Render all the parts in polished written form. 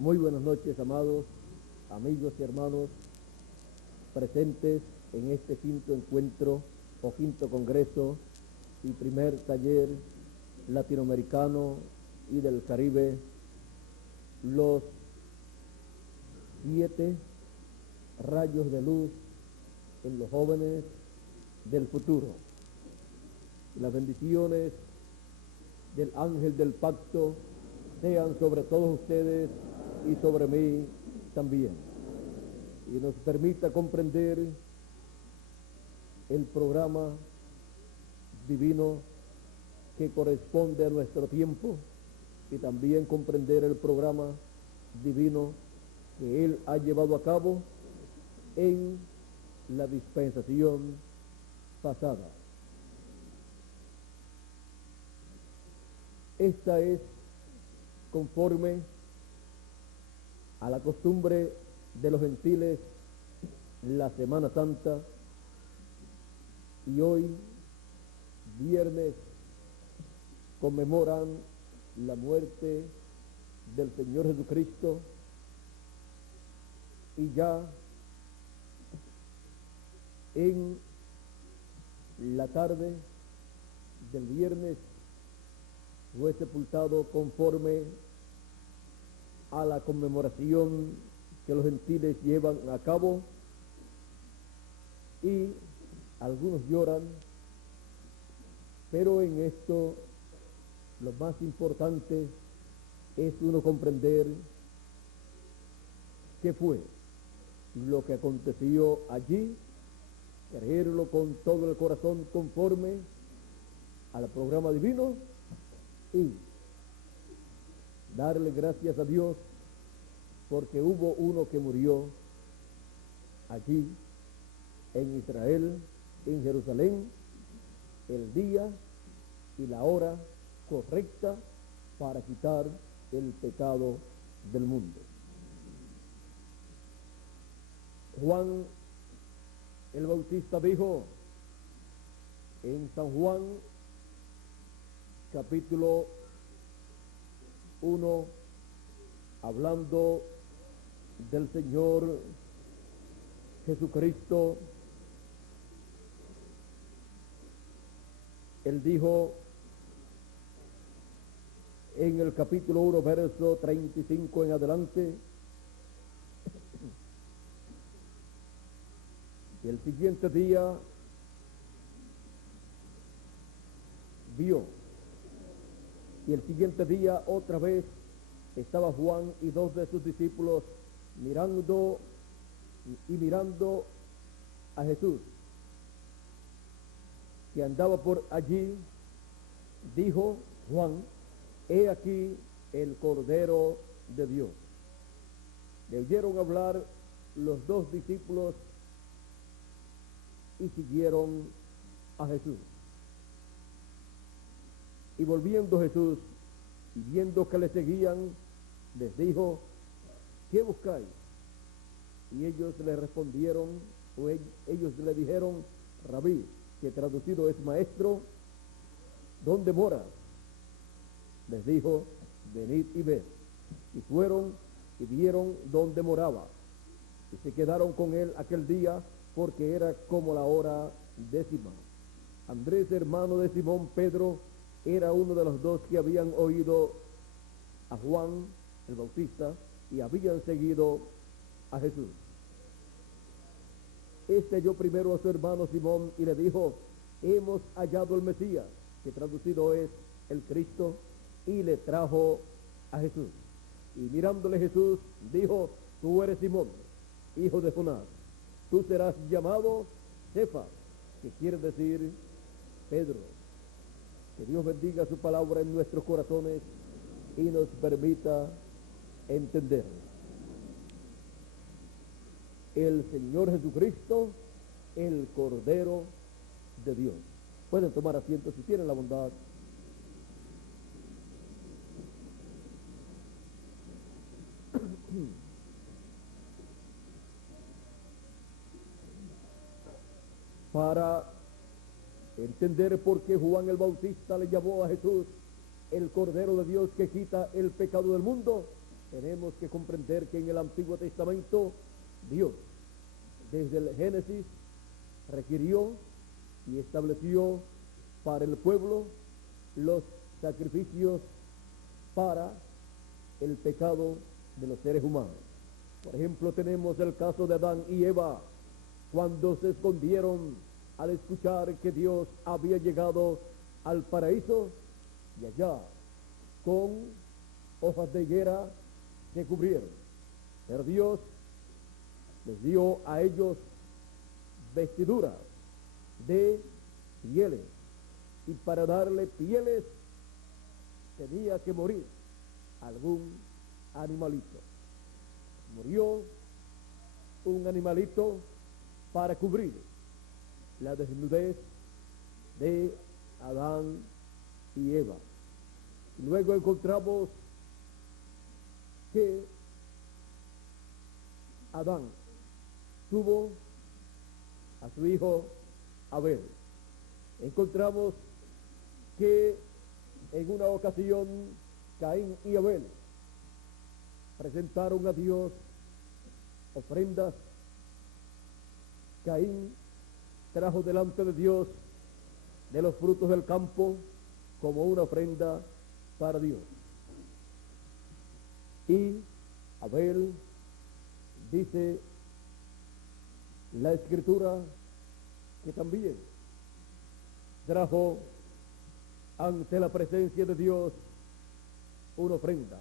Muy buenas noches, amados amigos y hermanos presentes en este quinto encuentro o quinto congreso y primer taller latinoamericano y del Caribe, los 7 rayos de luz en los jóvenes del futuro. Las bendiciones del ángel del pacto sean sobre todos ustedes y sobre mí también, y nos permita comprender el programa divino que corresponde a nuestro tiempo y también comprender el programa divino que Él ha llevado a cabo en la dispensación pasada. Esta es conforme a la costumbre de los gentiles la Semana Santa, y hoy, viernes, conmemoran la muerte del Señor Jesucristo, y ya en la tarde del viernes fue sepultado conforme a la conmemoración que los gentiles llevan a cabo, y algunos lloran, pero en esto lo más importante es uno comprender qué fue lo que aconteció allí, creerlo con todo el corazón conforme al programa divino y darle gracias a Dios porque hubo uno que murió allí en Israel, en Jerusalén, el día y la hora correcta para quitar el pecado del mundo. Juan el Bautista dijo en San Juan capítulo 1, hablando del Señor Jesucristo, Él dijo en el capítulo 1, verso 35 en adelante, y el siguiente día vio, y el siguiente día otra vez estaba Juan y 2 de sus discípulos mirando a Jesús, que andaba por allí. Dijo Juan: he aquí el Cordero de Dios. Le oyeron hablar los 2 discípulos y siguieron a Jesús. Y volviendo Jesús y viendo que le seguían, les dijo: ¿qué buscáis? Y ellos le respondieron, ellos le dijeron: Rabí, que traducido es maestro, ¿dónde moras? Les dijo: venid y ved. Y fueron y vieron dónde moraba, y se quedaron con él aquel día, porque era como la hora 10. Andrés, hermano de Simón Pedro, era uno de los 2 que habían oído a Juan el Bautista y habían seguido a Jesús. Este halló primero a su hermano Simón y le dijo: hemos hallado el Mesías, que traducido es el Cristo, y le trajo a Jesús. Y mirándole Jesús dijo: tú eres Simón, hijo de Jonás, tú serás llamado Cefas, que quiere decir Pedro. Que Dios bendiga su palabra en nuestros corazones y nos permita entender. El Señor Jesucristo, el Cordero de Dios. Pueden tomar asiento si tienen la bondad. Para entender por qué Juan el Bautista le llamó a Jesús el Cordero de Dios que quita el pecado del mundo, tenemos que comprender que en el Antiguo Testamento Dios, desde el Génesis, requirió y estableció para el pueblo los sacrificios para el pecado de los seres humanos. Por ejemplo, tenemos el caso de Adán y Eva, cuando se escondieron al escuchar que Dios había llegado al paraíso, y allá con hojas de higuera se cubrieron. Pero Dios les dio a ellos vestiduras de pieles, y para darle pieles tenía que morir algún animalito. Murió un animalito para cubrir la desnudez de Adán y Eva. Y luego encontramos que Adán tuvo a su hijo Abel. Encontramos que en una ocasión Caín y Abel presentaron a Dios ofrendas. Caín trajo delante de Dios de los frutos del campo como una ofrenda para Dios. Y Abel, dice la Escritura, que también trajo ante la presencia de Dios una ofrenda,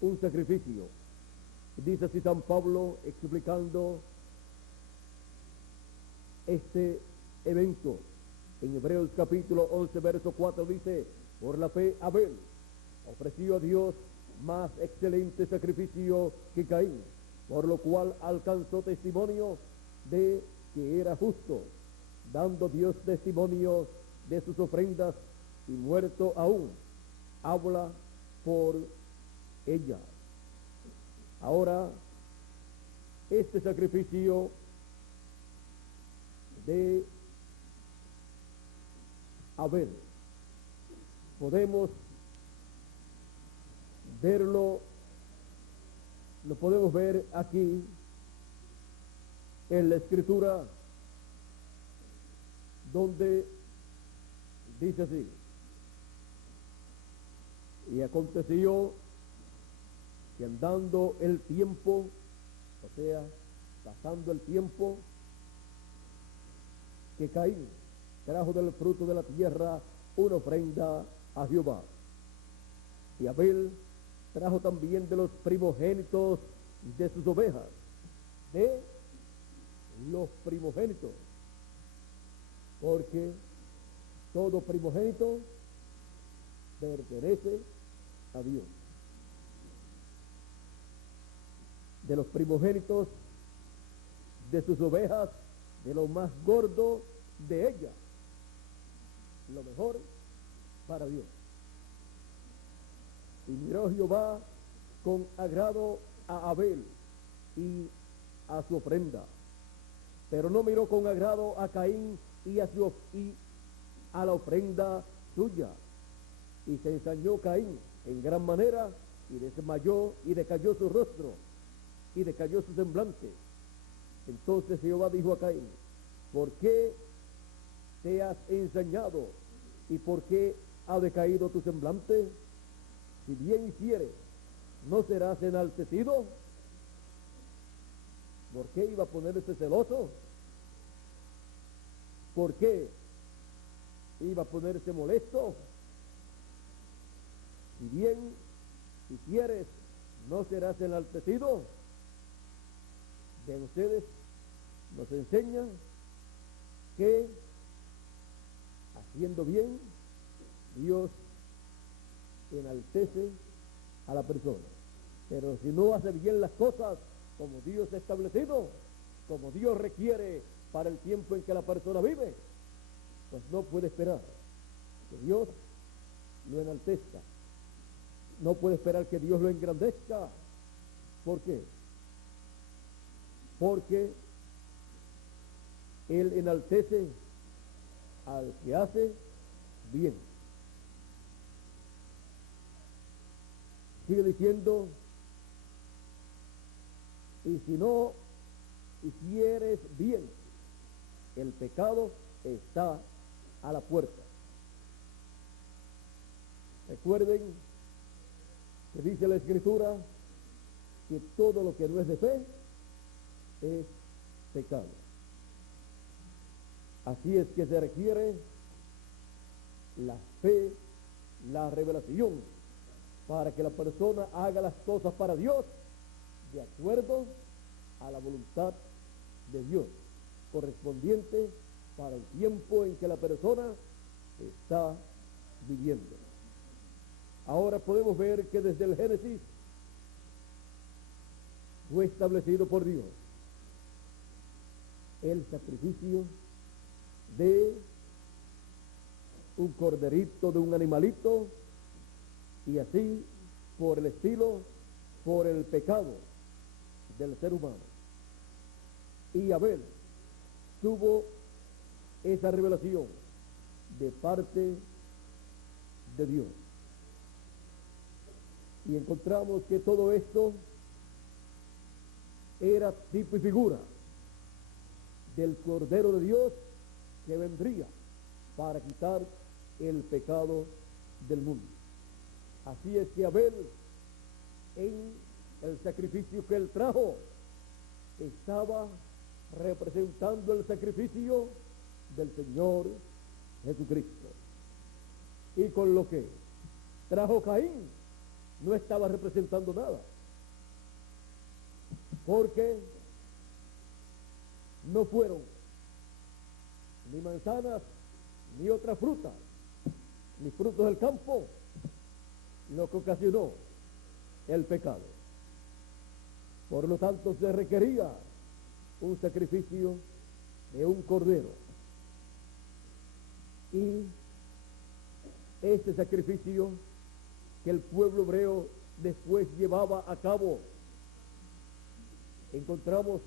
un sacrificio. Dice así San Pablo, explicando este evento en Hebreos capítulo 11 verso 4, dice: por la fe Abel ofreció a Dios más excelente sacrificio que Caín, por lo cual alcanzó testimonio de que era justo, dando Dios testimonio de sus ofrendas, y muerto aún habla por ella. Ahora, este sacrificio de Abel podemos verlo, lo podemos ver aquí en la Escritura, donde dice así: y aconteció que andando el tiempo, o sea, pasando el tiempo, que Caín trajo del fruto de la tierra una ofrenda a Jehová, y Abel trajo también de los primogénitos de sus ovejas, de los primogénitos, porque todo primogénito pertenece a Dios. De los primogénitos de sus ovejas, de lo más gordo de ellas, lo mejor para Dios. Y miró Jehová con agrado a Abel y a su ofrenda, pero no miró con agrado a Caín y a la ofrenda suya. Y se ensañó Caín en gran manera, y desmayó y decayó su rostro, y decayó su semblante. Entonces Jehová dijo a Caín: ¿por qué te has ensañado, y por qué ha decaído tu semblante? Si bien hicieres, ¿no serás enaltecido? ¿Por qué iba a ponerse celoso? ¿Por qué iba a ponerse molesto? Si bien hicieres, ¿no serás enaltecido? De ustedes nos enseñan que haciendo bien, Dios enaltece a la persona. Pero si no hace bien las cosas como Dios ha establecido, como Dios requiere para el tiempo en que la persona vive, pues no puede esperar que Dios lo enaltezca. No puede esperar que Dios lo engrandezca. ¿Por qué? Porque Él enaltece al que hace bien. Sigue diciendo Y si no hicieres bien, el pecado está a la puerta. Recuerden que dice la Escritura que todo lo que no es de fe es pecado. Así es que se requiere la fe, la revelación, para que la persona haga las cosas para Dios de acuerdo a la voluntad de Dios, correspondiente para el tiempo en que la persona está viviendo. Ahora podemos ver que desde el Génesis fue establecido por Dios el sacrificio de un corderito, de un animalito, y así por el estilo, por el pecado del ser humano. Y Abel tuvo esa revelación de parte de Dios. Y encontramos que todo esto era tipo y figura del Cordero de Dios que vendría para quitar el pecado del mundo. Así es que Abel, en el sacrificio que él trajo, estaba representando el sacrificio del Señor Jesucristo. Y con lo que trajo Caín, no estaba representando nada, porque no fueron ni manzanas, ni otra fruta, ni frutos del campo, lo que ocasionó el pecado. Por lo tanto, se requería un sacrificio de un cordero. Y este sacrificio que el pueblo hebreo después llevaba a cabo, encontramos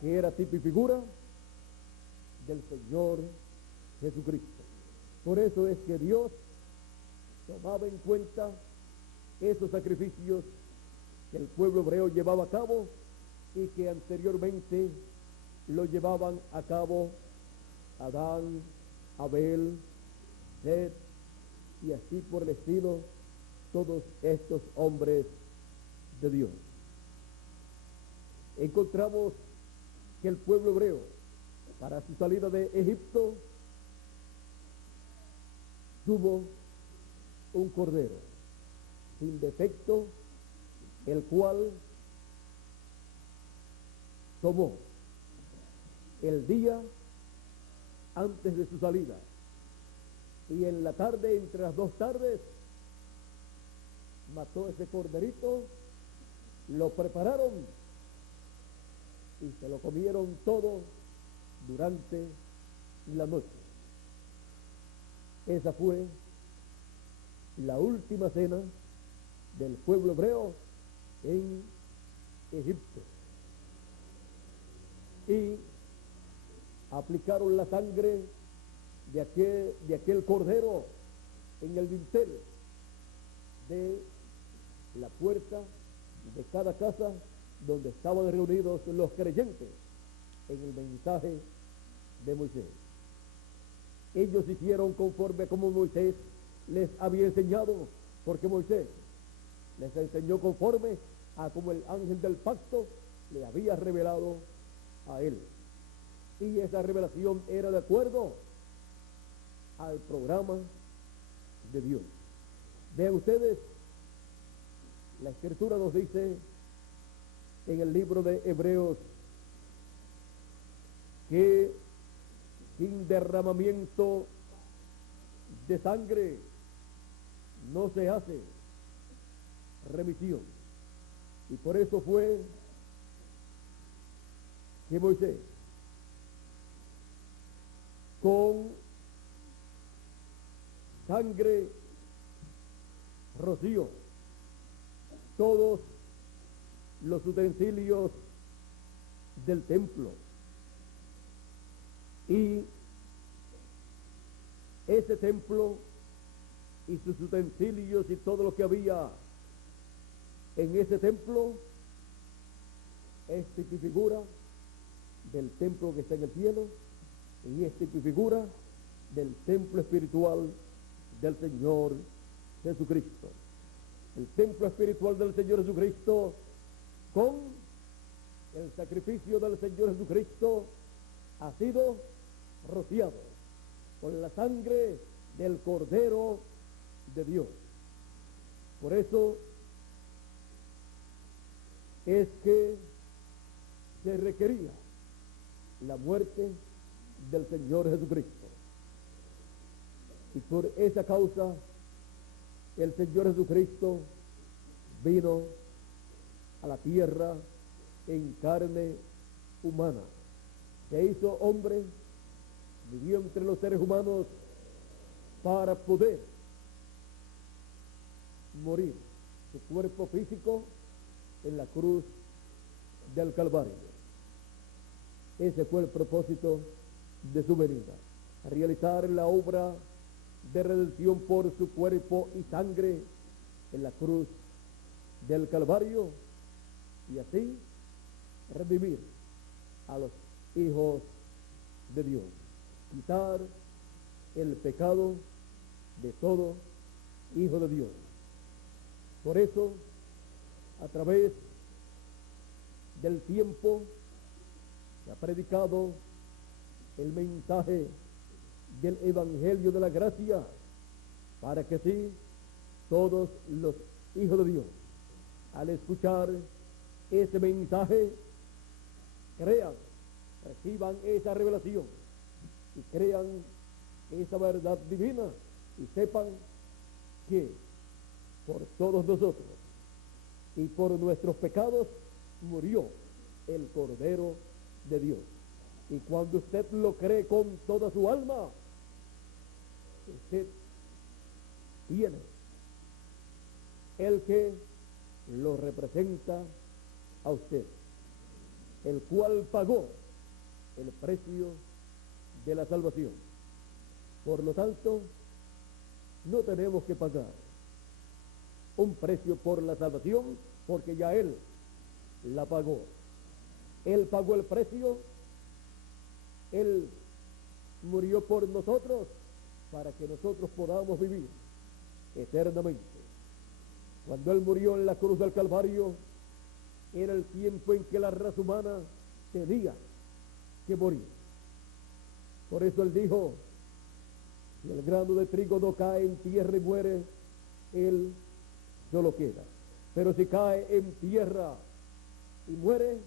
que era tipo y figura del Señor Jesucristo. Por eso es que Dios tomaba en cuenta esos sacrificios que el pueblo hebreo llevaba a cabo y que anteriormente lo llevaban a cabo Adán, Abel, Seth, y así por el estilo, todos estos hombres de Dios. Encontramos que el pueblo hebreo, para su salida de Egipto, tuvo un cordero sin defecto, el cual tomó el día antes de su salida, y en la tarde, entre las dos tardes, mató ese corderito, lo prepararon y se lo comieron todo durante la noche. Esa fue la última cena del pueblo hebreo en Egipto. Y aplicaron la sangre de aquel cordero en el dintel de la puerta de cada casa donde estaban reunidos los creyentes en el mensaje de Moisés. Ellos hicieron conforme como Moisés les había enseñado, porque Moisés les enseñó conforme a como el ángel del pacto le había revelado a él. Y esa revelación era de acuerdo al programa de Dios. Vean ustedes, la Escritura nos dice en el libro de Hebreos que sin derramamiento de sangre no se hace remisión. Y por eso fue que Moisés, con sangre roció todos los utensilios del templo, y ese templo y sus utensilios y todo lo que había en ese templo es tipo y figura del templo que está en el cielo y es tipo y figura del templo espiritual del Señor Jesucristo. El templo espiritual del Señor Jesucristo, con el sacrificio del Señor Jesucristo, ha sido rociado con la sangre del Cordero de Dios. Por eso es que se requería la muerte del Señor Jesucristo. Y por esa causa el Señor Jesucristo vino a la tierra en carne humana. Se hizo hombre, vivió entre los seres humanos para poder morir su cuerpo físico en la cruz del Calvario. Ese fue el propósito de su venida, a realizar la obra de redención por su cuerpo y sangre en la cruz del Calvario, y así redimir a los hijos de Dios, quitar el pecado de todo hijo de Dios. Por eso, a través del tiempo, se ha predicado el mensaje del Evangelio de la Gracia, para que así todos los hijos de Dios, al escuchar ese mensaje, crean, reciban esa revelación y crean esa verdad divina y sepan que por todos nosotros y por nuestros pecados murió el Cordero de Dios. Y cuando usted lo cree con toda su alma, usted tiene el que lo representa a usted, el cual pagó el precio de la salvación. Por lo tanto, no tenemos que pagar un precio por la salvación, porque ya Él la pagó. Él pagó el precio, Él murió por nosotros para que nosotros podamos vivir eternamente. Cuando Él murió en la cruz del Calvario, era el tiempo en que la raza humana tenía que morir. Por eso Él dijo: si el grano de trigo no cae en tierra y muere, él solo queda. Pero si cae en tierra y muere,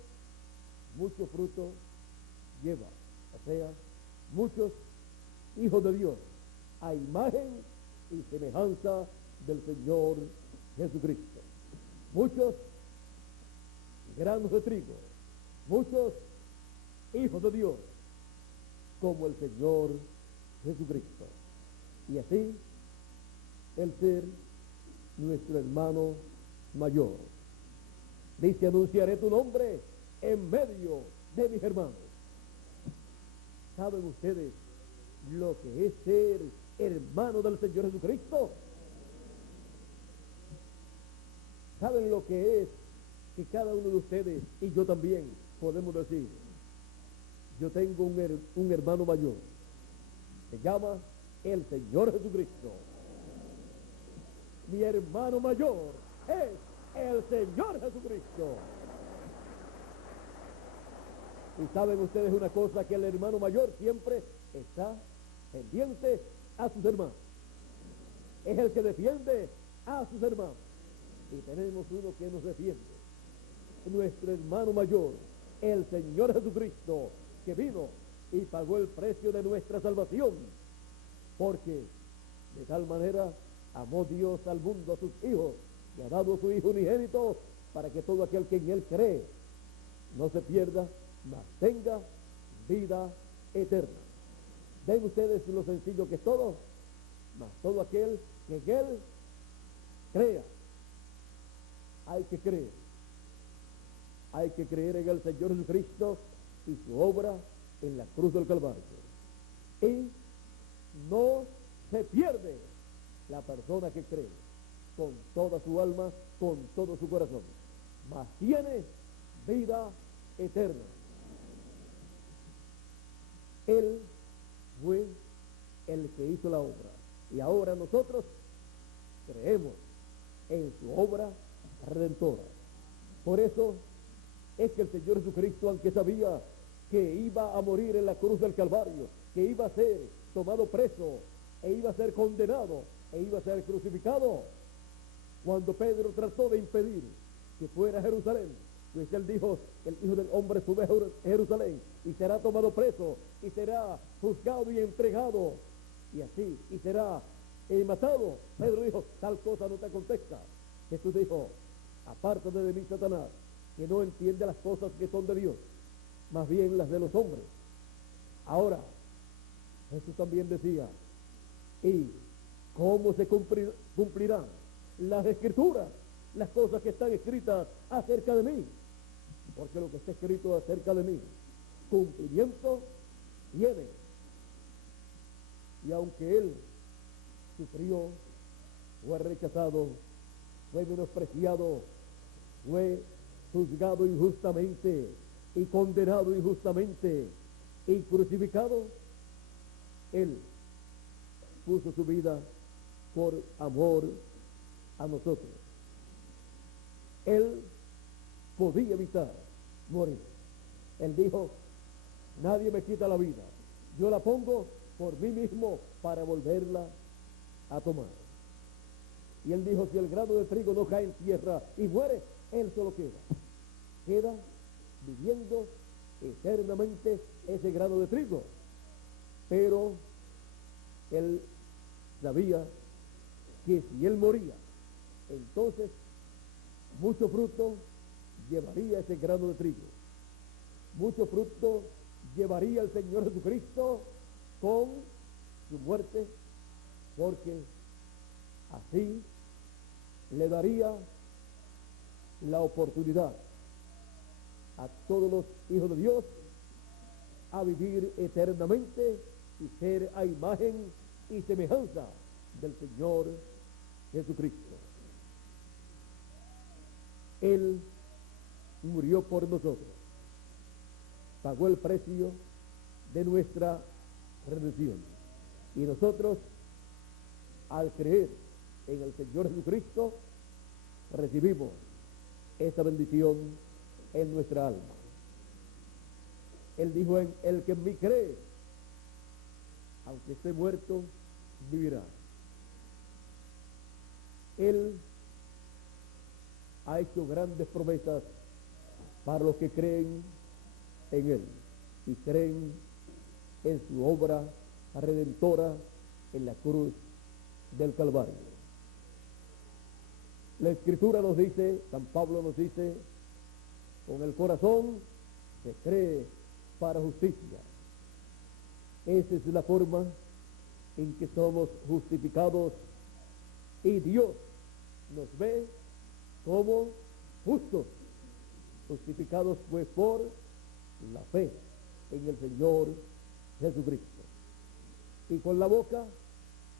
mucho fruto lleva. O sea, muchos hijos de Dios, a imagen y semejanza del Señor Jesucristo. Muchos granos de trigo, muchos hijos de Dios, como el Señor Jesucristo. Y así, el ser nuestro hermano mayor. Dice: anunciaré tu nombre en medio de mis hermanos. ¿Saben ustedes lo que es ser hermano del Señor Jesucristo? ¿Saben lo que es que cada uno de ustedes y yo también podemos decir: yo tengo un hermano mayor, se llama el Señor Jesucristo? Mi hermano mayor es el Señor Jesucristo. Y saben ustedes una cosa, que el hermano mayor siempre está pendiente a sus hermanos. Es el que defiende a sus hermanos. Y tenemos uno que nos defiende, nuestro hermano mayor, el Señor Jesucristo, que vino y pagó el precio de nuestra salvación, porque de tal manera amó Dios al mundo, a sus hijos, y ha dado a su Hijo unigénito, para que todo aquel que en Él cree no se pierda, mas tenga vida eterna. Ven ustedes lo sencillo que es todo, mas todo aquel que en Él crea. Hay que creer. Hay que creer en el Señor Jesucristo y su obra en la cruz del Calvario. Y no se pierde la persona que cree con toda su alma, con todo su corazón, mas tiene vida eterna. Él fue el que hizo la obra. Y ahora nosotros creemos en su obra redentora. Por eso es que el Señor Jesucristo, aunque sabía que iba a morir en la cruz del Calvario, que iba a ser tomado preso, e iba a ser condenado, e iba a ser crucificado, cuando Pedro trató de impedir que fuera a Jerusalén, pues él dijo: el Hijo del Hombre sube a Jerusalén y será tomado preso y será juzgado y entregado y así, y será matado. Pedro dijo: tal cosa no te acontezca. Jesús dijo: apártate de mí, Satanás, que no entiende las cosas que son de Dios, más bien las de los hombres. Ahora, Jesús también decía: ¿y cómo se cumplirán las escrituras, las cosas que están escritas acerca de mí? Porque lo que está escrito acerca de mí, cumplimiento tiene. Y aunque él sufrió, fue rechazado, fue menospreciado, fue juzgado injustamente y condenado injustamente y crucificado, él puso su vida por amor a nosotros. Él podía evitar morir. Él dijo: nadie me quita la vida, yo la pongo por mí mismo para volverla a tomar. Y él dijo: si el grano de trigo no cae en tierra y muere, él solo queda viviendo eternamente ese grano de trigo. Pero él sabía que si él moría, entonces mucho fruto llevaría ese grano de trigo. Mucho fruto llevaría el Señor Jesucristo con su muerte, porque así le daría la oportunidad a todos los hijos de Dios a vivir eternamente y ser a imagen y semejanza del Señor Jesucristo. Él murió por nosotros, pagó el precio de nuestra redención, y nosotros, al creer en el Señor Jesucristo, recibimos esa bendición en nuestra alma. Él dijo: en el que en mí cree, aunque esté muerto, vivirá. Él ha hecho grandes promesas para los que creen en Él y creen en su obra redentora en la cruz del Calvario. La Escritura nos dice, San Pablo nos dice: con el corazón se cree para justicia. Esa es la forma en que somos justificados, y Dios nos ve como justos, justificados pues por la fe en el Señor Jesucristo. Y con la boca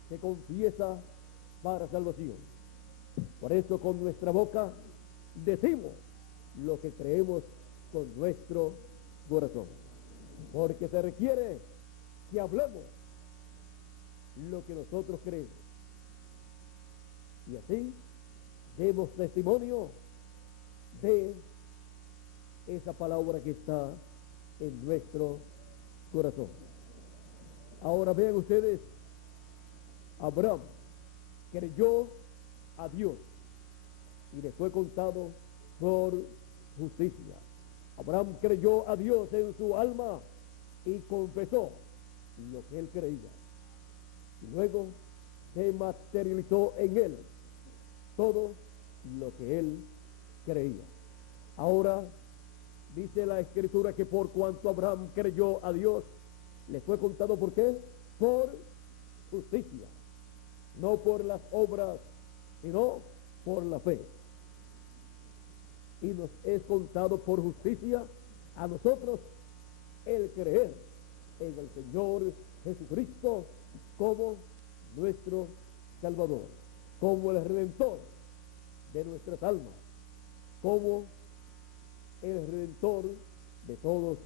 se confiesa para salvación. Por eso con nuestra boca decimos lo que creemos con nuestro corazón, porque se requiere que hablemos lo que nosotros creemos, y así demos testimonio de esa palabra que está en nuestro corazón. Ahora vean ustedes, Abraham creyó a Dios y le fue contado por justicia. Abraham creyó a Dios en su alma y confesó lo que él creía, y luego se materializó en él todo lo que él creía. Ahora dice la Escritura que por cuanto Abraham creyó a Dios, le fue contado, ¿por qué? Por justicia, no por las obras, sino por la fe. Y nos es contado por justicia a nosotros el creer en el Señor Jesucristo como nuestro Salvador, como el Redentor de nuestras almas, como el Redentor de todos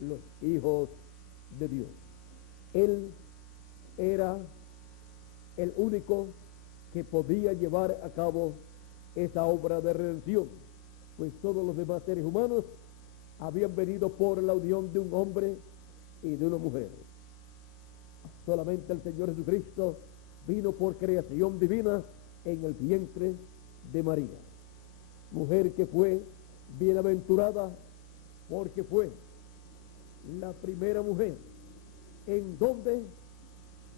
los hijos de Dios. Él era el único que podía llevar a cabo esa obra de redención, pues todos los demás seres humanos habían venido por la unión de un hombre y de una mujer. Solamente el Señor Jesucristo vino por creación divina en el vientre de María, mujer que fue bienaventurada porque fue la primera mujer en donde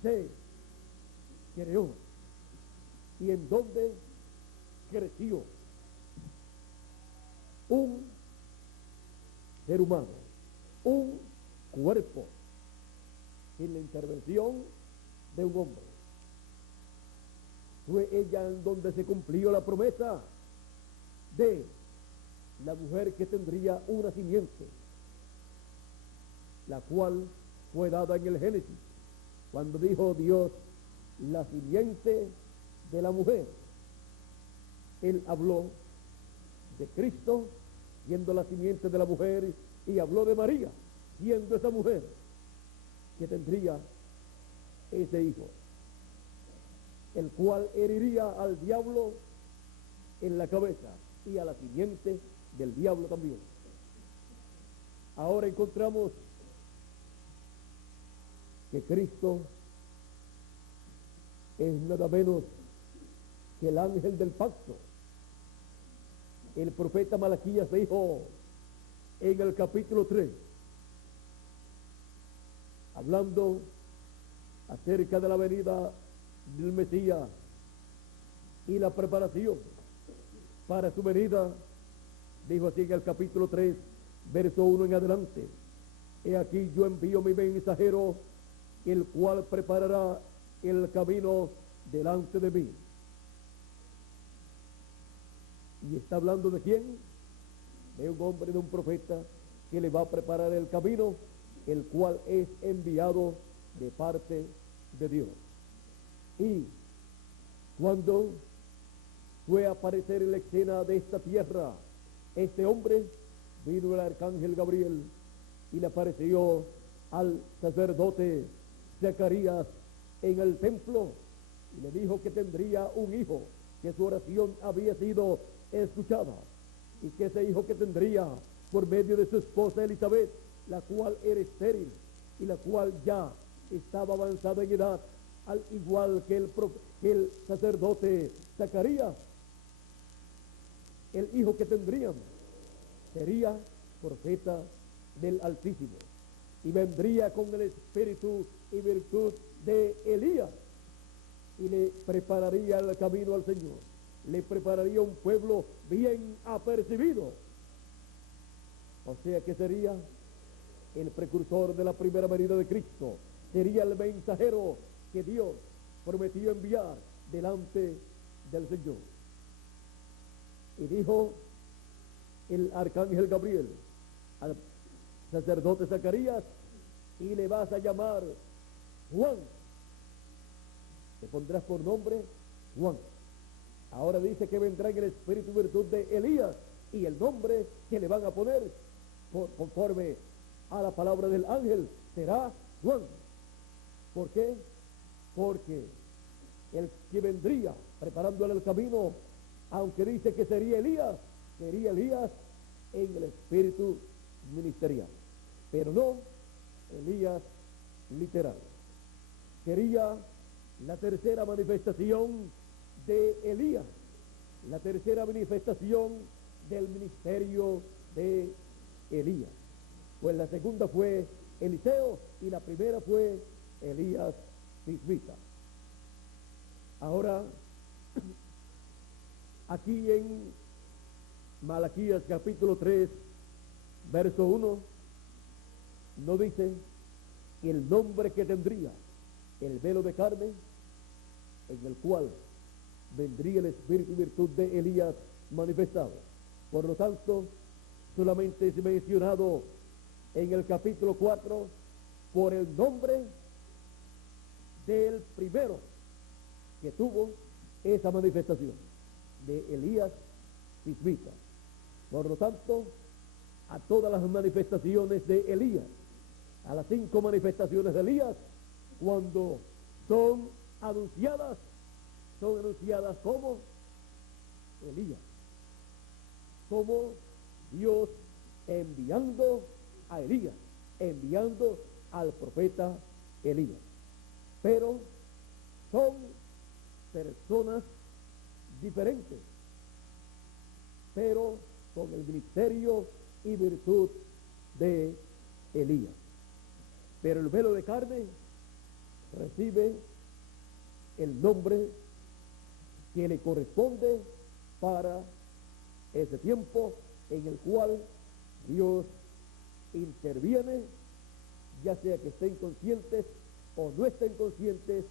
se creó y en donde creció un ser humano, un cuerpo, sin la intervención de un hombre. Fue ella en donde se cumplió la promesa de la mujer que tendría una simiente, la cual fue dada en el Génesis, cuando dijo Dios, la simiente de la mujer. Él habló de Cristo siendo la simiente de la mujer y habló de María siendo esa mujer que tendría ese hijo, el cual heriría al diablo en la cabeza y a la simiente del diablo también. Ahora encontramos que Cristo es nada menos que el ángel del pacto. El profeta Malaquías dijo en el capítulo 3, hablando acerca de la venida del Mesías y la preparación para su venida, dijo así en el capítulo 3, verso 1 en adelante: he aquí yo envío mi mensajero, el cual preparará el camino delante de mí. Y está hablando de quién? De un hombre, de un profeta que le va a preparar el camino, el cual es enviado de parte de Dios. Y cuando fue a aparecer en la escena de esta tierra este hombre, vino el arcángel Gabriel y le apareció al sacerdote Zacarías en el templo y le dijo que tendría un hijo, que su oración había sido escuchada y que ese hijo que tendría por medio de su esposa Elizabeth, la cual era estéril y la cual ya estaba avanzada en edad, al igual que el sacerdote Zacarías, el hijo que tendrían sería profeta del Altísimo y vendría con el espíritu y virtud de Elías y le prepararía el camino al Señor, le prepararía un pueblo bien apercibido. O sea que sería el precursor de la primera venida de Cristo, sería el mensajero que Dios prometió enviar delante del Señor. Y dijo el arcángel Gabriel al sacerdote Zacarías: y le vas a llamar Juan, te pondrás por nombre Juan. Ahora dice que vendrá en el espíritu y virtud de Elías, y el nombre que le van a poner conforme a la palabra del ángel será Juan. ¿Por qué? Porque el que vendría preparándole el camino, aunque dice que sería Elías en el espíritu ministerial, pero no Elías literal. Sería la tercera manifestación de Elías, la tercera manifestación del ministerio de Elías. Pues la segunda fue Eliseo y la primera fue Elías Tisbita. Ahora, aquí en Malaquías capítulo 3, verso 1, no dice el nombre que tendría el velo de carne, en el cual vendría el espíritu y virtud de Elías manifestado. Por lo tanto, solamente es mencionado en el capítulo 4 por el nombre del primero que tuvo esa manifestación, de Elías Tisbita. Por lo tanto, a todas las manifestaciones de Elías, a las 5 manifestaciones de Elías, cuando son anunciadas como Elías, como Dios enviando a Elías, enviando al profeta Elías. Pero son personas diferentes, pero con el ministerio y virtud de Elías. Pero el velo de carne recibe el nombre que le corresponde para ese tiempo en el cual Dios interviene, ya sea que estén conscientes o no estén conscientes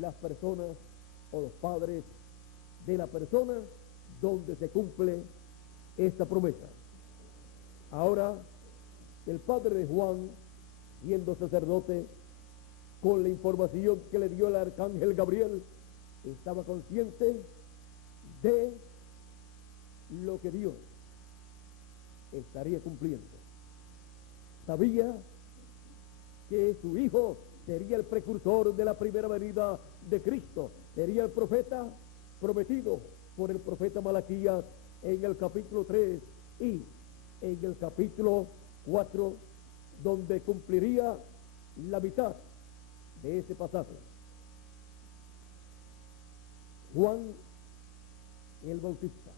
las personas o los padres de la persona donde se cumple esta promesa. Ahora, el padre de Juan, siendo sacerdote, con la información que le dio el arcángel Gabriel, estaba consciente de lo que Dios estaría cumpliendo. Sabía que su hijo sería el precursor de la primera venida de Cristo, sería el profeta prometido por el profeta Malaquías en el capítulo 3 y en el capítulo 4, donde cumpliría la mitad de ese pasaje. Juan el Bautista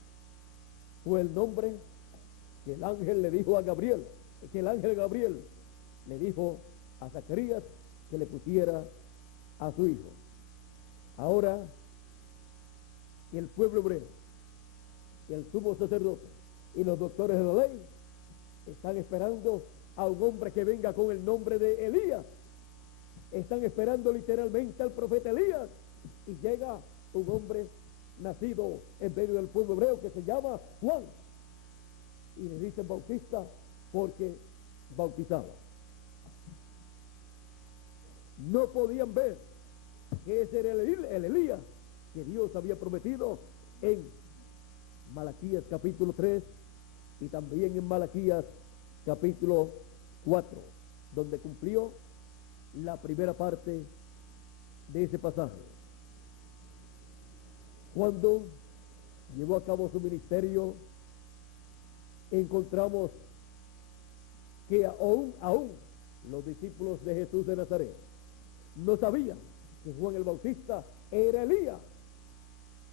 fue el nombre que el ángel le dijo a Gabriel, que el ángel Gabriel le dijo a Zacarías que le pusiera a su hijo. Ahora, el pueblo hebreo, el sumo sacerdote y los doctores de la ley están esperando a un hombre que venga con el nombre de Elías. Están esperando literalmente al profeta Elías, y llega un hombre nacido en medio del pueblo hebreo que se llama Juan, y le dicen Bautista porque bautizaba. No podían ver que ese era el Elías que Dios había prometido en Malaquías capítulo 3 y también en Malaquías capítulo 4, donde cumplió la primera parte de ese pasaje. Cuando llevó a cabo su ministerio, encontramos que aún los discípulos de Jesús de Nazaret no sabían que Juan el Bautista era Elías,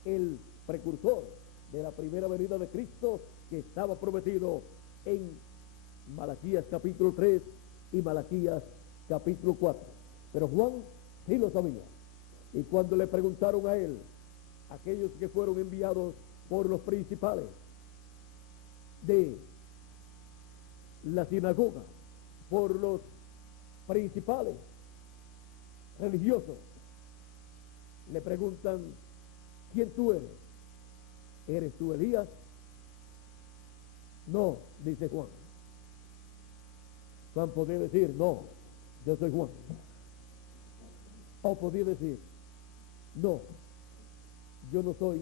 el precursor de la primera venida de Cristo que estaba prometido en Malaquías capítulo 3 y Malaquías capítulo 4. Pero Juan sí lo sabía. Y cuando le preguntaron a él, aquellos que fueron enviados por los principales de la sinagoga, por los principales religiosos, le preguntan, ¿quién tú eres? ¿Eres tú Elías? No, dice Juan. Juan podía decir, no, yo soy Juan. O podía decir, no, yo no soy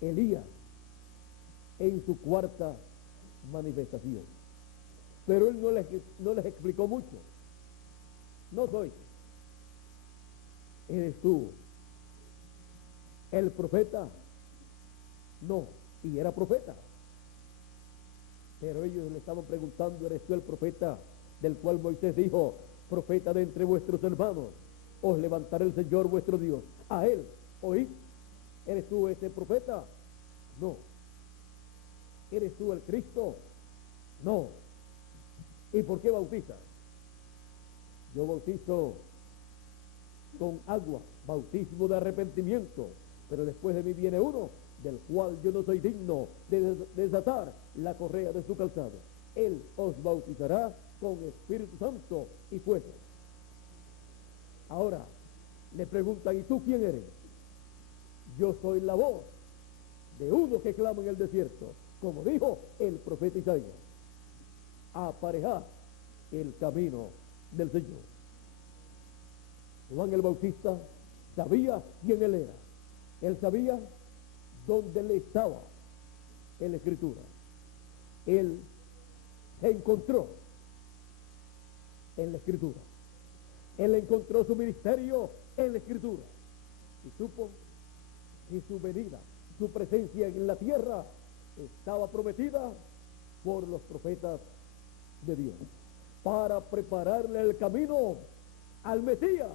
Elías en su cuarta manifestación. Pero él no les explicó mucho. No soy. ¿Eres tú el profeta? No, y era profeta. Pero ellos le estaban preguntando, ¿eres tú el profeta del cual Moisés dijo, profeta de entre vuestros hermanos? Os levantará el Señor vuestro Dios. A él, oí, ¿eres tú ese profeta? No. ¿Eres tú el Cristo? No. ¿Y por qué bautizas? Yo bautizo con agua, bautismo de arrepentimiento, pero después de mí viene uno del cual yo no soy digno de desatar la correa de su calzado. Él os bautizará con Espíritu Santo y fuego. Ahora le preguntan, ¿y tú quién eres? Yo soy la voz de uno que clama en el desierto, como dijo el profeta Isaías, aparejad el camino del Señor. Juan el Bautista sabía quién él era. Él sabía dónde le estaba en la Escritura. él se encontró en la Escritura. Él encontró su ministerio en la Escritura y supo que su venida, su presencia en la tierra estaba prometida por los profetas de Dios para prepararle el camino al Mesías,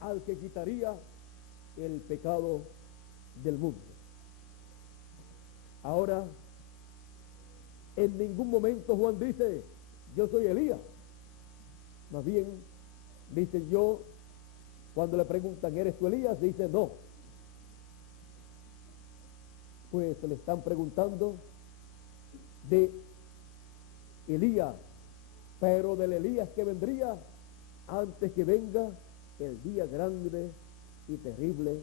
al que quitaría el pecado del mundo. Ahora, en ningún momento Juan dice, yo soy Elías. Más bien, dice yo, cuando le preguntan, ¿eres tú Elías? Dice, no. Pues se le están preguntando de Elías, pero del Elías que vendría antes que venga el día grande y terrible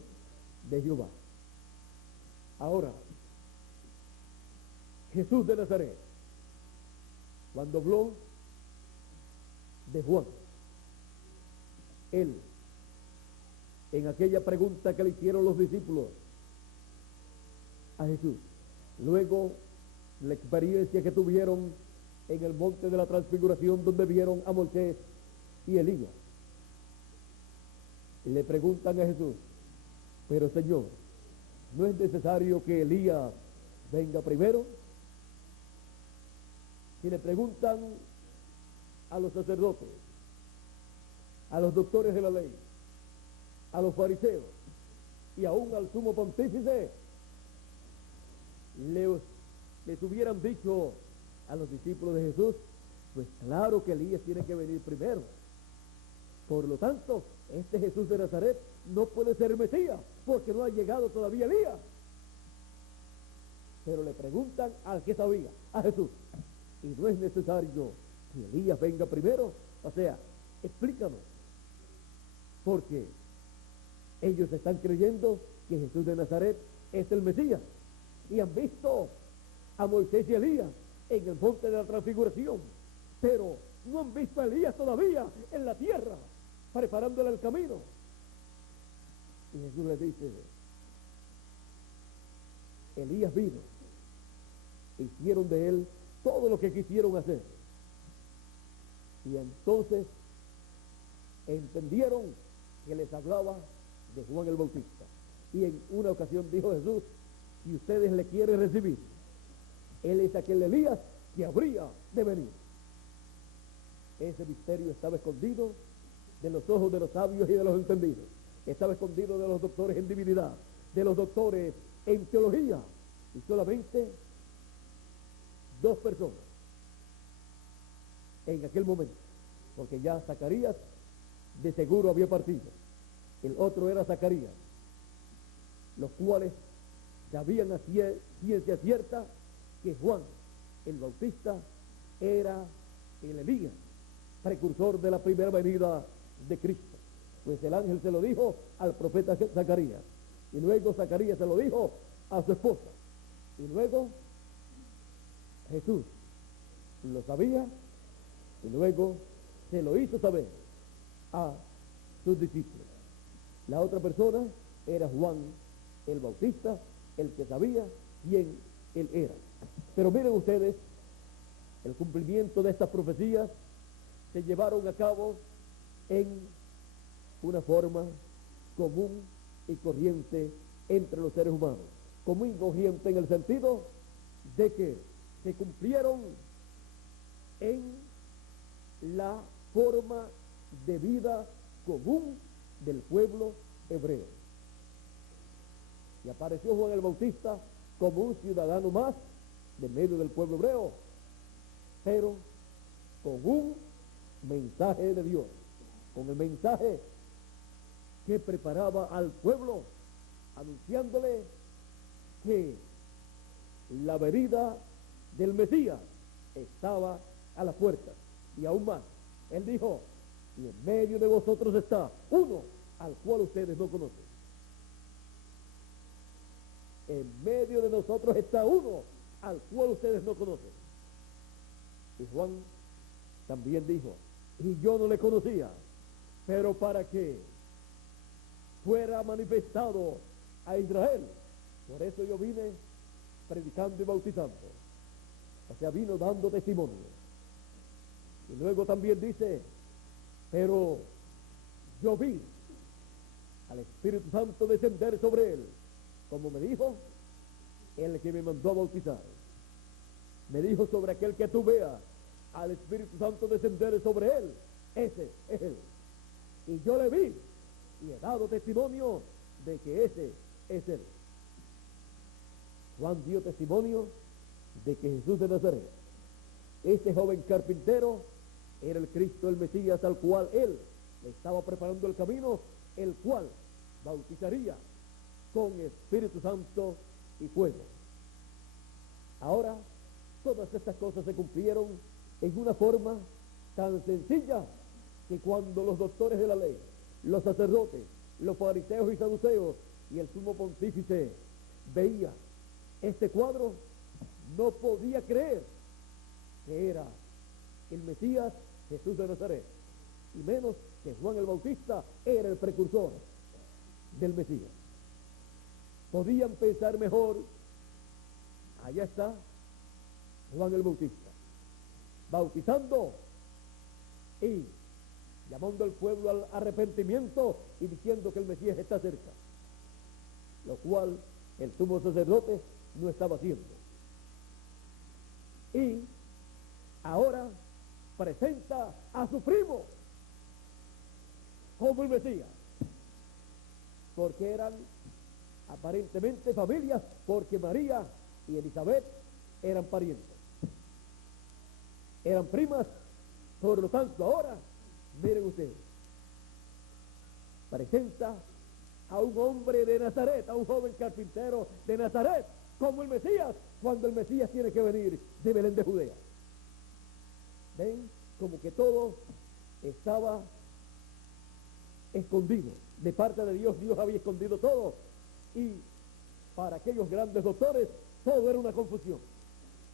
de Jehová. Ahora, Jesús de Nazaret, cuando habló de Juan, él, en aquella pregunta que le hicieron los discípulos a Jesús, luego la experiencia que tuvieron en el monte de la transfiguración donde vieron a Moisés y Elías, le preguntan a Jesús, pero Señor, ¿no es necesario que Elías venga primero? Si le preguntan a los sacerdotes, a los doctores de la ley, a los fariseos y aún al sumo pontífice, les hubieran dicho a los discípulos de Jesús, pues claro que Elías tiene que venir primero. Por lo tanto, este Jesús de Nazaret no puede ser Mesías, porque no ha llegado todavía Elías. Pero le preguntan al que sabía, a Jesús, y no es necesario que Elías venga primero. O sea, explícanos, porque ellos están creyendo que Jesús de Nazaret es el Mesías, y han visto a Moisés y Elías en el monte de la transfiguración, pero no han visto a Elías todavía en la tierra, preparándole el camino. Y Jesús les dice, Elías vino, hicieron de él todo lo que quisieron hacer, y entonces entendieron que les hablaba de Juan el Bautista. Y en una ocasión dijo Jesús, si ustedes le quieren recibir, él es aquel Elías que habría de venir. Ese misterio estaba escondido de los ojos de los sabios y de los entendidos. Estaba escondido de los doctores en divinidad, de los doctores en teología, y solamente dos personas en aquel momento, porque ya Zacarías de seguro había partido, el otro era Zacarías, los cuales sabían a ciencia cierta que Juan el Bautista era el Elías, precursor de la primera venida de Cristo. Pues el ángel se lo dijo al profeta Zacarías, y luego Zacarías se lo dijo a su esposa, y luego Jesús lo sabía y luego se lo hizo saber a sus discípulos. La otra persona era Juan el Bautista, el que sabía quién él era. Pero miren ustedes, el cumplimiento de estas profecías se llevaron a cabo en una forma común y corriente entre los seres humanos. Común y corriente en el sentido de que se cumplieron en la forma de vida común del pueblo hebreo. Y apareció Juan el Bautista como un ciudadano más de medio del pueblo hebreo, pero con un mensaje de Dios, con el mensaje que preparaba al pueblo, anunciándole que la venida del Mesías estaba a la puerta. Y aún más, él dijo, y en medio de vosotros está uno al cual ustedes no conocen. En medio de nosotros está uno al cual ustedes no conocen. Y Juan también dijo, y yo no le conocía, pero para que fuera manifestado a Israel. Por eso yo vine predicando y bautizando, O sea, vino dando testimonio. Y luego también dice, pero yo vi al Espíritu Santo descender sobre él, como me dijo el que me mandó a bautizar. Me dijo, sobre aquel que tú veas al Espíritu Santo descender sobre él, ese es él. Y yo le vi y he dado testimonio de que ese es él. Juan dio testimonio de que Jesús de Nazaret, este joven carpintero, era el Cristo, el Mesías, al cual él le estaba preparando el camino, el cual bautizaría con Espíritu Santo y fuego. Ahora, todas estas cosas se cumplieron en una forma tan sencilla que cuando los doctores de la ley, los sacerdotes, los fariseos y saduceos y el sumo pontífice veía este cuadro, no podía creer que era el Mesías, Jesús de Nazaret, y menos que Juan el Bautista era el precursor del Mesías. Podían pensar mejor, allá está Juan el Bautista, bautizando y llamando al pueblo al arrepentimiento y diciendo que el Mesías está cerca, lo cual el sumo sacerdote no estaba haciendo. Y ahora presenta a su primo como el Mesías, porque eran aparentemente familias, porque María y Elizabeth eran parientes, eran primas. Por lo tanto, ahora miren ustedes, presenta a un hombre de Nazaret, a un joven carpintero de Nazaret como el Mesías, cuando el Mesías tiene que venir de Belén de Judea. ¿Ven? Como que todo estaba escondido. De parte de Dios, Dios había escondido todo. Y para aquellos grandes doctores, todo era una confusión.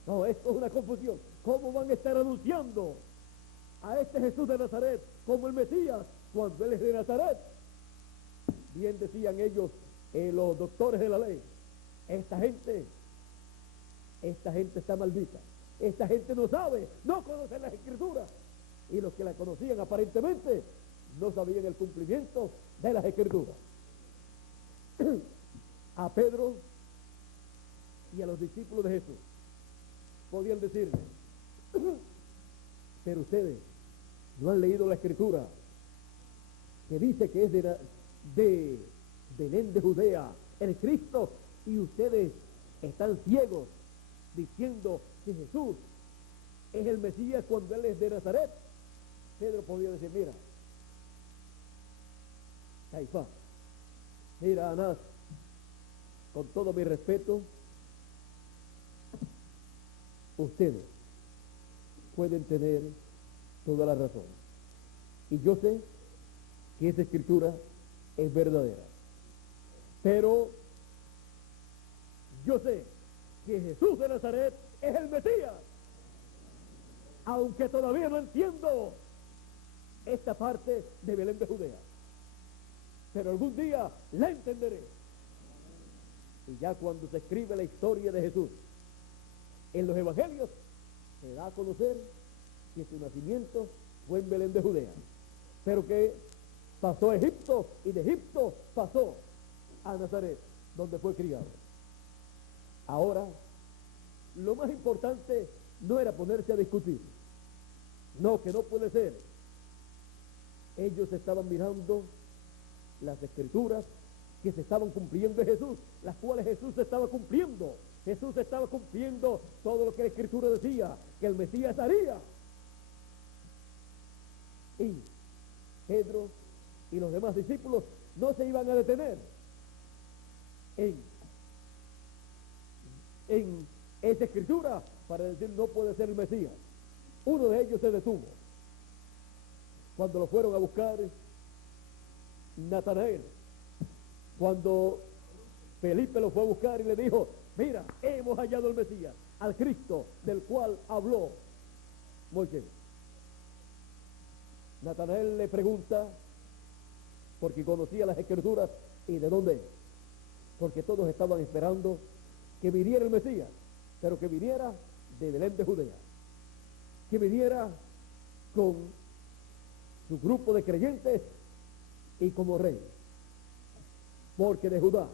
No, esto es una confusión. ¿Cómo van a estar anunciando a este Jesús de Nazaret como el Mesías cuando él es de Nazaret? Bien decían ellos, los doctores de la ley, esta gente está maldita. Esta gente no sabe, no conoce las Escrituras. Y los que la conocían aparentemente no sabían el cumplimiento de las Escrituras. A Pedro y a los discípulos de Jesús podían decirle, pero ustedes no han leído la Escritura que dice que es de Belén de Judea el Cristo, y ustedes están ciegos diciendo que Jesús es el Mesías cuando él es de Nazaret. Pedro podía decir, mira, Caifás, mira, Anás, con todo mi respeto, ustedes pueden tener toda la razón, y yo sé que esa escritura es verdadera, pero yo sé que Jesús de Nazaret es el Mesías, aunque todavía no entiendo esta parte de Belén de Judea, pero algún día la entenderé. Y ya cuando se escribe la historia de Jesús en los evangelios, se da a conocer que su nacimiento fue en Belén de Judea, pero que pasó a Egipto, y de Egipto pasó a Nazaret, donde fue criado. Ahora, lo más importante no era ponerse a discutir. No, que no puede ser. Ellos estaban mirando las Escrituras que se estaban cumpliendo en Jesús, las cuales Jesús estaba cumpliendo. Jesús estaba cumpliendo todo lo que la Escritura decía, que el Mesías haría. Y Pedro y los demás discípulos no se iban a detener en esa Escritura para decir no puede ser el Mesías. Uno de ellos se detuvo cuando lo fueron a buscar Natanael, cuando Felipe lo fue a buscar y le dijo, mira, hemos hallado al Mesías, al Cristo del cual habló Moisés. Natanael le pregunta, porque conocía las Escrituras, ¿y de dónde es? Porque todos estaban esperando que viniera el Mesías, pero que viniera de Belén de Judea, que viniera con su grupo de creyentes y como rey, porque de Judá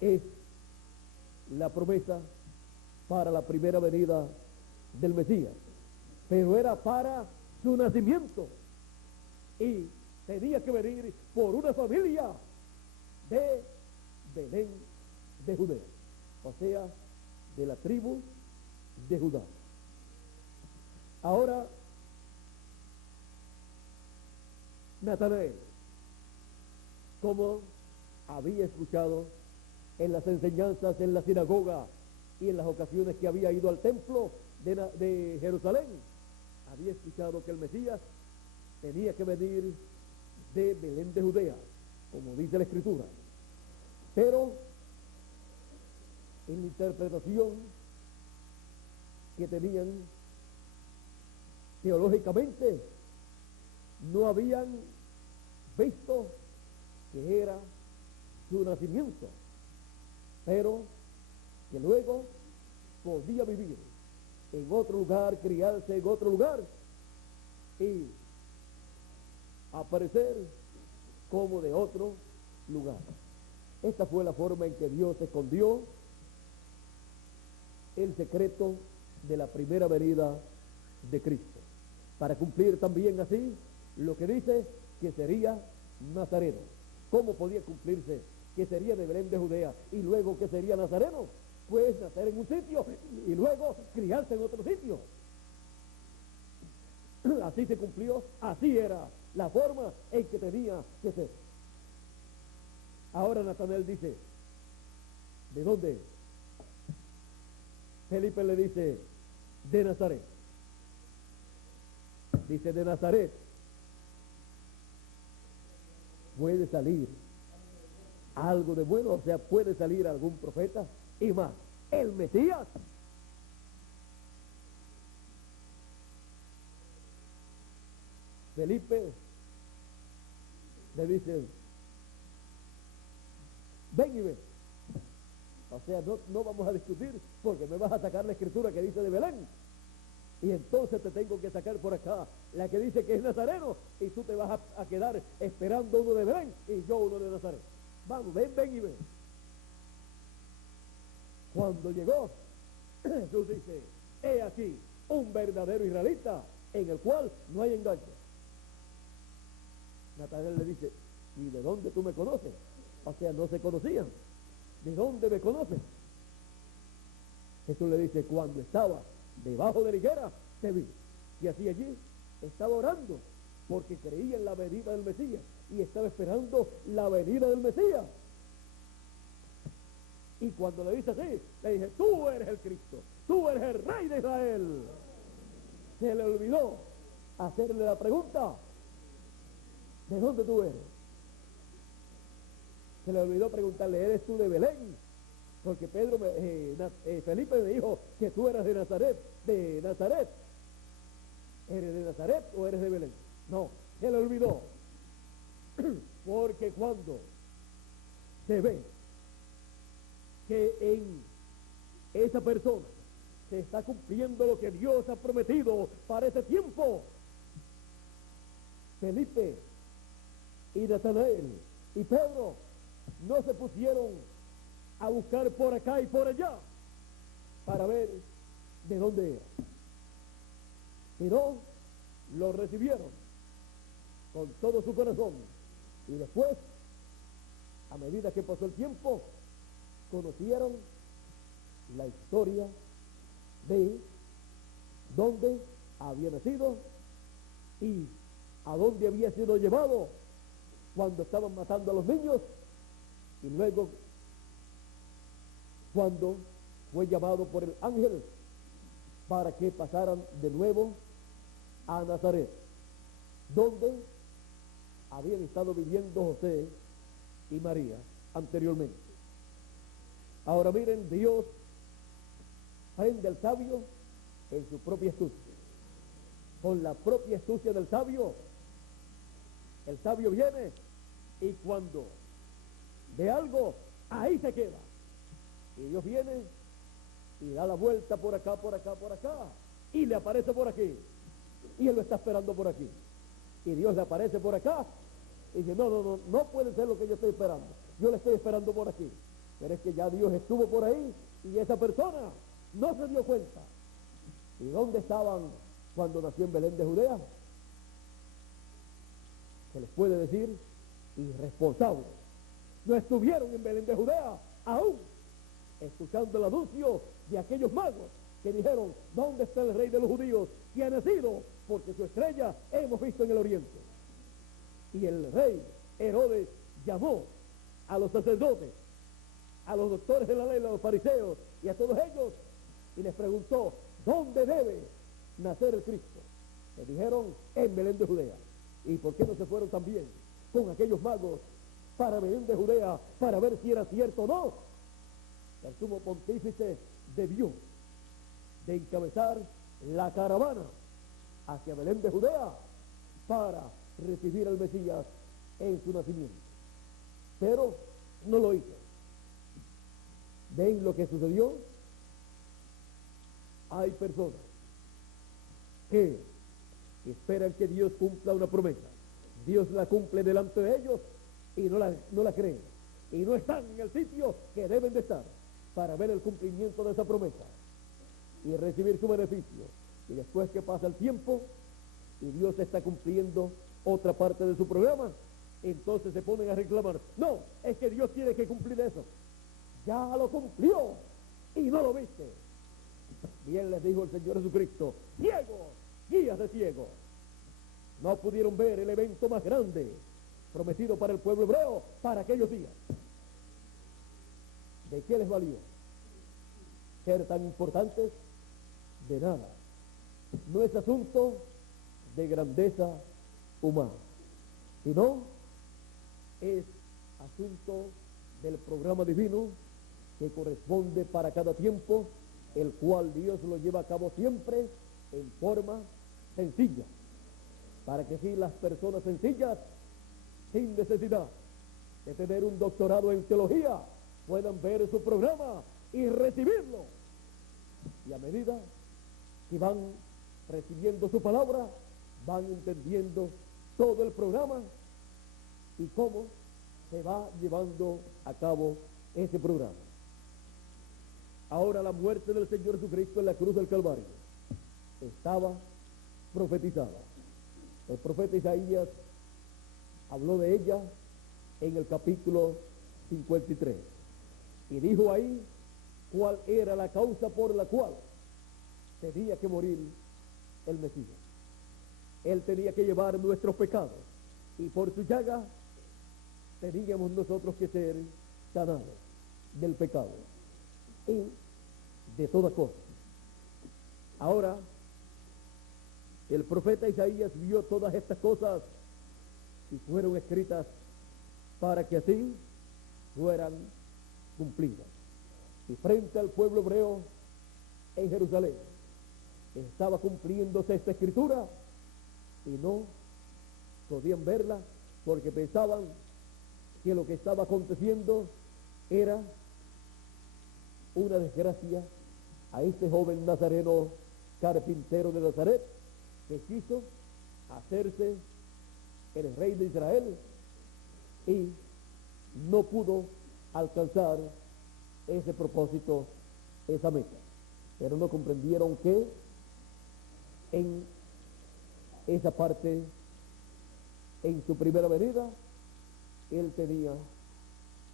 es la promesa para la primera venida del Mesías, pero era para su nacimiento y tenía que venir por una familia de Belén de Judea, o sea, de la tribu de Judá. Ahora, Natanael, como había escuchado en las enseñanzas en la sinagoga y en las ocasiones que había ido al templo de Jerusalén, había escuchado que el Mesías tenía que venir de Belén de Judea, como dice la Escritura. Pero en la interpretación que tenían teológicamente, no habían visto que era su nacimiento, pero que luego podía vivir en otro lugar, criarse en otro lugar y aparecer como de otro lugar. Esta fue la forma en que Dios escondió el secreto de la primera venida de Cristo, para cumplir también así lo que dice que sería nazareno. ¿Cómo podía cumplirse que sería de Belén de Judea y luego que sería nazareno? Pues nacer en un sitio y luego criarse en otro sitio. Así se cumplió, así era la forma en que tenía que ser. Ahora Natanael dice, ¿de dónde es? Felipe le dice, de Nazaret. Dice, de Nazaret puede salir algo de bueno, o sea, puede salir algún profeta y más, el Mesías. Felipe le dice, ven y ve. O sea, no vamos a discutir porque me vas a sacar la escritura que dice de Belén. Y entonces te tengo que sacar por acá la que dice que es nazareno y tú te vas a quedar esperando uno de Belén y yo uno de Nazaret. Vamos, ven y ven. Cuando llegó, Jesús dice, he aquí un verdadero israelita en el cual no hay engaño. Natanael le dice, ¿y de dónde tú me conoces? O sea, no se conocían. ¿De dónde me conoces? Jesús le dice, cuando estaba debajo de la higuera, te vi. Y así allí estaba orando, porque creía en la venida del Mesías y estaba esperando la venida del Mesías. Y cuando le dice así, le dije, tú eres el Cristo, tú eres el Rey de Israel. Se le olvidó hacerle la pregunta, ¿de dónde tú eres? Se le olvidó preguntarle, ¿eres tú de Belén? Porque Felipe me dijo que tú eras de Nazaret. ¿Eres de Nazaret o eres de Belén? No, se le olvidó. Porque cuando se ve que en esa persona se está cumpliendo lo que Dios ha prometido para ese tiempo, Felipe y Natanael y Pedro no se pusieron a buscar por acá y por allá para ver de dónde era, sino lo recibieron con todo su corazón y después, a medida que pasó el tiempo, conocieron la historia de dónde había nacido y a dónde había sido llevado cuando estaban matando a los niños y luego cuando fue llamado por el ángel para que pasaran de nuevo a Nazaret, donde habían estado viviendo José y María anteriormente. Ahora miren, Dios prende al sabio en su propia astucia. Con la propia astucia del sabio, el sabio viene y cuando ve algo, ahí se queda. Y Dios viene y da la vuelta por acá, por acá, por acá, y le aparece por aquí, y él lo está esperando por aquí, y Dios le aparece por acá, y dice, no puede ser lo que yo estoy esperando, yo le estoy esperando por aquí, pero es que ya Dios estuvo por ahí, y esa persona no se dio cuenta. ¿Y dónde estaban cuando nació en Belén de Judea? Se les puede decir irresponsables. No estuvieron en Belén de Judea aún escuchando el anuncio de aquellos magos que dijeron, ¿dónde está el rey de los judíos que ha nacido? Porque su estrella hemos visto en el oriente. Y el rey Herodes llamó a los sacerdotes, a los doctores de la ley, a los fariseos y a todos ellos, y les preguntó, ¿dónde debe nacer el Cristo? Le dijeron, en Belén de Judea. ¿Y por qué no se fueron también con aquellos magos para Belén de Judea para ver si era cierto o no? El sumo pontífice debió de encabezar la caravana hacia Belén de Judea para recibir al Mesías en su nacimiento, pero no lo hizo. ¿Ven lo que sucedió? Hay personas que esperan que Dios cumpla una promesa, Dios la cumple delante de ellos y no la creen, y no están en el sitio que deben de estar para ver el cumplimiento de esa promesa y recibir su beneficio. Y después que pasa el tiempo y Dios está cumpliendo otra parte de su programa, entonces se ponen a reclamar, no, es que Dios tiene que cumplir eso, ya lo cumplió y no lo viste. Bien les dijo el Señor Jesucristo, ciegos, guías de ciegos, no pudieron ver el evento más grande prometido para el pueblo hebreo para aquellos días. ¿De qué les valió ser tan importantes? De nada. No es asunto de grandeza humana, sino es asunto del programa divino que corresponde para cada tiempo, el cual Dios lo lleva a cabo siempre en forma sencilla, para que así las personas sencillas, sin necesidad de tener un doctorado en teología, puedan ver su programa y recibirlo. Y a medida que van recibiendo su palabra, van entendiendo todo el programa y cómo se va llevando a cabo ese programa. Ahora la muerte del Señor Jesucristo en la cruz del Calvario estaba profetizada. El profeta Isaías habló de ella en el capítulo 53 y dijo ahí cuál era la causa por la cual tenía que morir el Mesías. Él tenía que llevar nuestros pecados y por su llaga teníamos nosotros que ser sanados del pecado y de toda cosa. Ahora el profeta Isaías vio todas estas cosas y fueron escritas para que así fueran cumplidas. Y frente al pueblo hebreo en Jerusalén estaba cumpliéndose esta escritura y no podían verla porque pensaban que lo que estaba aconteciendo era una desgracia a este joven nazareno carpintero de Nazaret que quiso hacerse el rey de Israel y no pudo alcanzar ese propósito, esa meta. Pero no comprendieron que en esa parte, en su primera venida, él tenía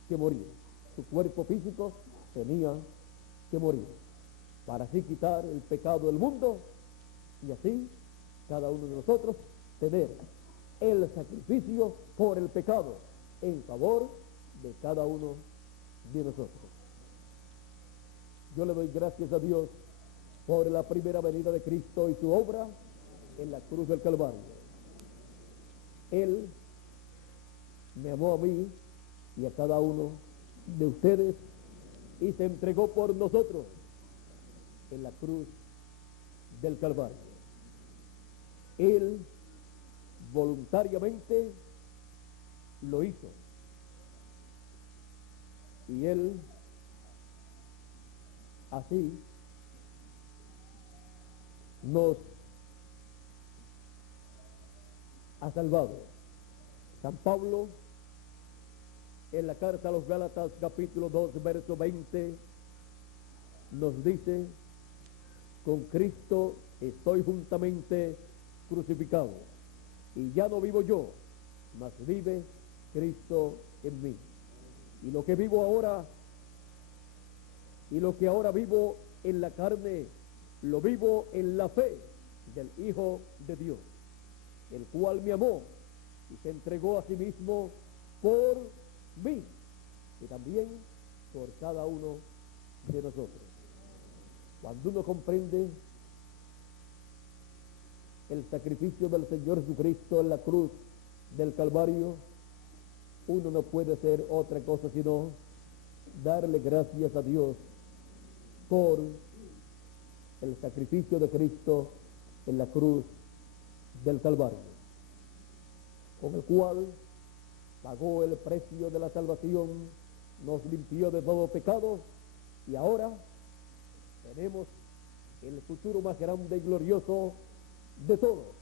que morir. Su cuerpo físico tenía que morir para así quitar el pecado del mundo y así cada uno de nosotros tener el sacrificio por el pecado en favor de cada uno de nosotros. Yo le doy gracias a Dios por la primera venida de Cristo y su obra en la cruz del Calvario. Él me amó a mí y a cada uno de ustedes y se entregó por nosotros en la cruz del Calvario. Él voluntariamente lo hizo y él así nos ha salvado. San Pablo, en la carta a los Gálatas, capítulo 2, verso 20, nos dice: con Cristo estoy juntamente crucificado, y ya no vivo yo, mas vive Cristo en mí. Y lo que vivo ahora, y lo que ahora vivo en la carne, lo vivo en la fe del Hijo de Dios, el cual me amó y se entregó a sí mismo por mí y también por cada uno de nosotros. Cuando uno comprende el sacrificio del Señor Jesucristo en la cruz del Calvario, uno no puede hacer otra cosa sino darle gracias a Dios por el sacrificio de Cristo en la cruz del Calvario, con el cual pagó el precio de la salvación, nos limpió de todo pecado, y ahora tenemos el futuro más grande y glorioso de todos.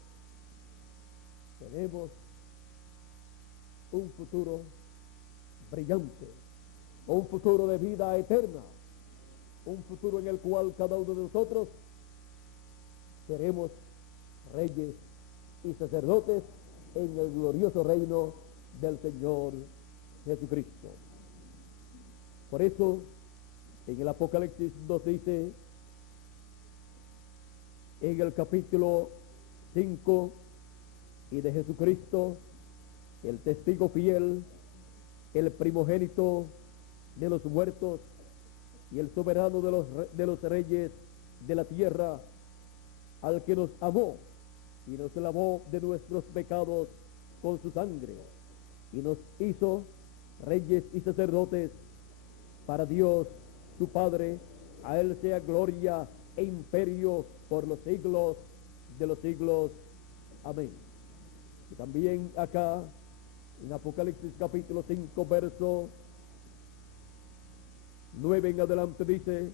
Tenemos un futuro brillante, un futuro de vida eterna, un futuro en el cual cada uno de nosotros seremos reyes y sacerdotes en el glorioso reino del Señor Jesucristo. Por eso, en el Apocalipsis nos dice, en el capítulo 5, y de Jesucristo, el testigo fiel, el primogénito de los muertos y el soberano de los reyes de la tierra, al que nos amó y nos lavó de nuestros pecados con su sangre y nos hizo reyes y sacerdotes para Dios su Padre. A él sea gloria e imperio por los siglos de los siglos. Amén. Y también acá en Apocalipsis capítulo 5, verso 9 en adelante dice: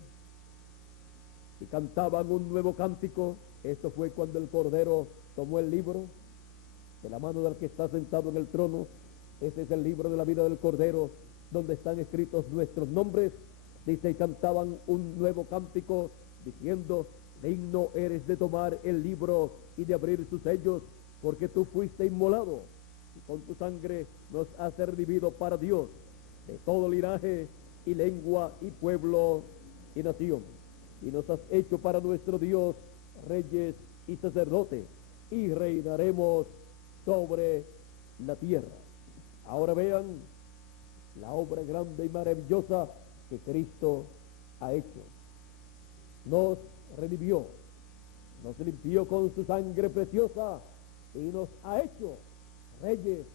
y cantaban un nuevo cántico. Esto fue cuando el Cordero tomó el libro de la mano del que está sentado en el trono. Ese es el libro de la vida del Cordero, donde están escritos nuestros nombres. Dice: y cantaban un nuevo cántico, diciendo: digno eres de tomar el libro y de abrir sus sellos, porque tú fuiste inmolado, y con tu sangre nos has redimido para Dios, de todo linaje y lengua y pueblo y nación. Y nos has hecho para nuestro Dios reyes y sacerdotes, y reinaremos sobre la tierra. Ahora vean la obra grande y maravillosa que Cristo ha hecho. Nos redimió, nos limpió con su sangre preciosa y nos ha hecho reyes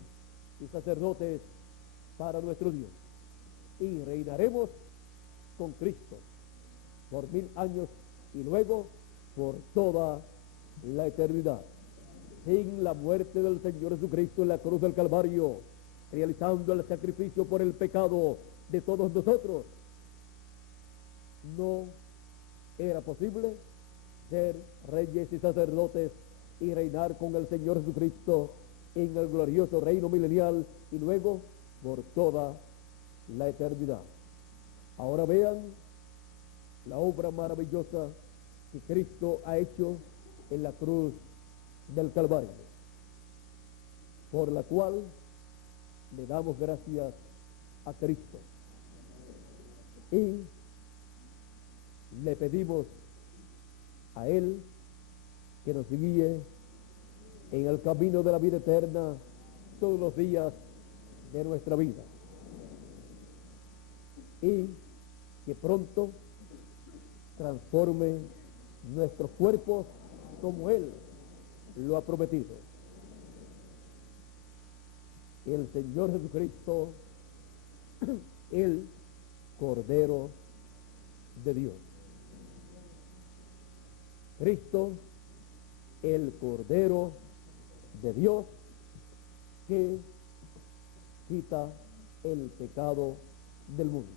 y sacerdotes para nuestro Dios. Y reinaremos con Cristo por 1000 años y luego por toda la eternidad. Sin la muerte del Señor Jesucristo en la cruz del Calvario, realizando el sacrificio por el pecado de todos nosotros, no era posible ser reyes y sacerdotes y reinar con el Señor Jesucristo en el glorioso reino milenial y luego por toda la eternidad. Ahora vean la obra maravillosa que Cristo ha hecho en la cruz del Calvario, por la cual le damos gracias a Cristo y le pedimos a Él que nos guíe en el camino de la vida eterna todos los días de nuestra vida, y que pronto transforme nuestros cuerpos como Él lo ha prometido. El Señor Jesucristo, el Cordero de Dios. Cristo, el Cordero de Dios, que quita el pecado del mundo.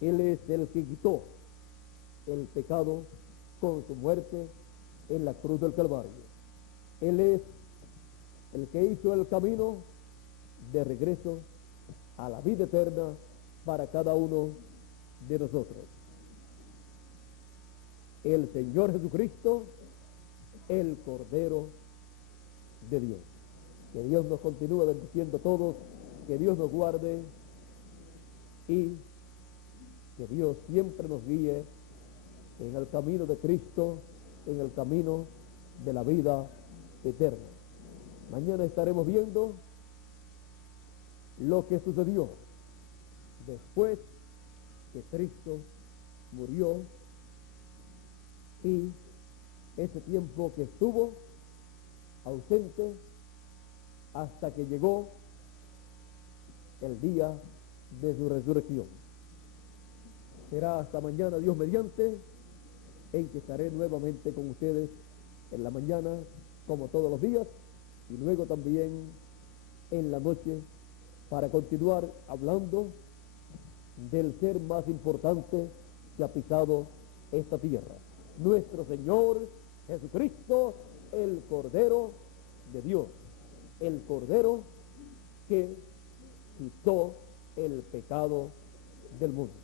Él es el que quitó el pecado con su muerte en la cruz del Calvario. Él es el que hizo el camino de regreso a la vida eterna para cada uno de nosotros. El Señor Jesucristo, el Cordero de Dios. Que Dios nos continúe bendiciendo a todos, que Dios nos guarde y que Dios siempre nos guíe en el camino de Cristo, en el camino de la vida eterna. Mañana estaremos viendo lo que sucedió después que Cristo murió y ese tiempo que estuvo ausente hasta que llegó el día de su resurrección. Será hasta mañana, Dios mediante, en que estaré nuevamente con ustedes en la mañana, como todos los días, y luego también en la noche, para continuar hablando del ser más importante que ha pisado esta tierra, nuestro Señor Jesucristo, el Cordero de Dios, el Cordero que quitó el pecado del mundo.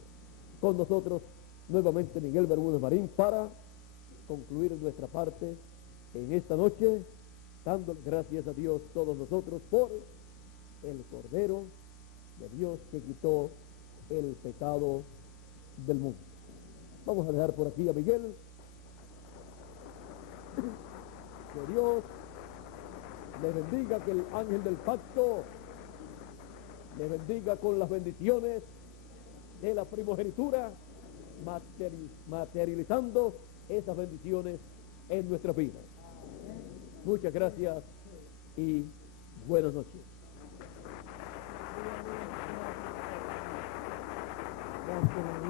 Con nosotros nuevamente Miguel Bermúdez Marín para concluir nuestra parte en esta noche, dando gracias a Dios todos nosotros por el Cordero de Dios que quitó el pecado del mundo. Vamos a dejar por aquí a Miguel. Que Dios les bendiga, que el ángel del pacto les bendiga con las bendiciones de la primogenitura, materializando esas bendiciones en nuestras vidas. Muchas gracias y buenas noches. Gracias.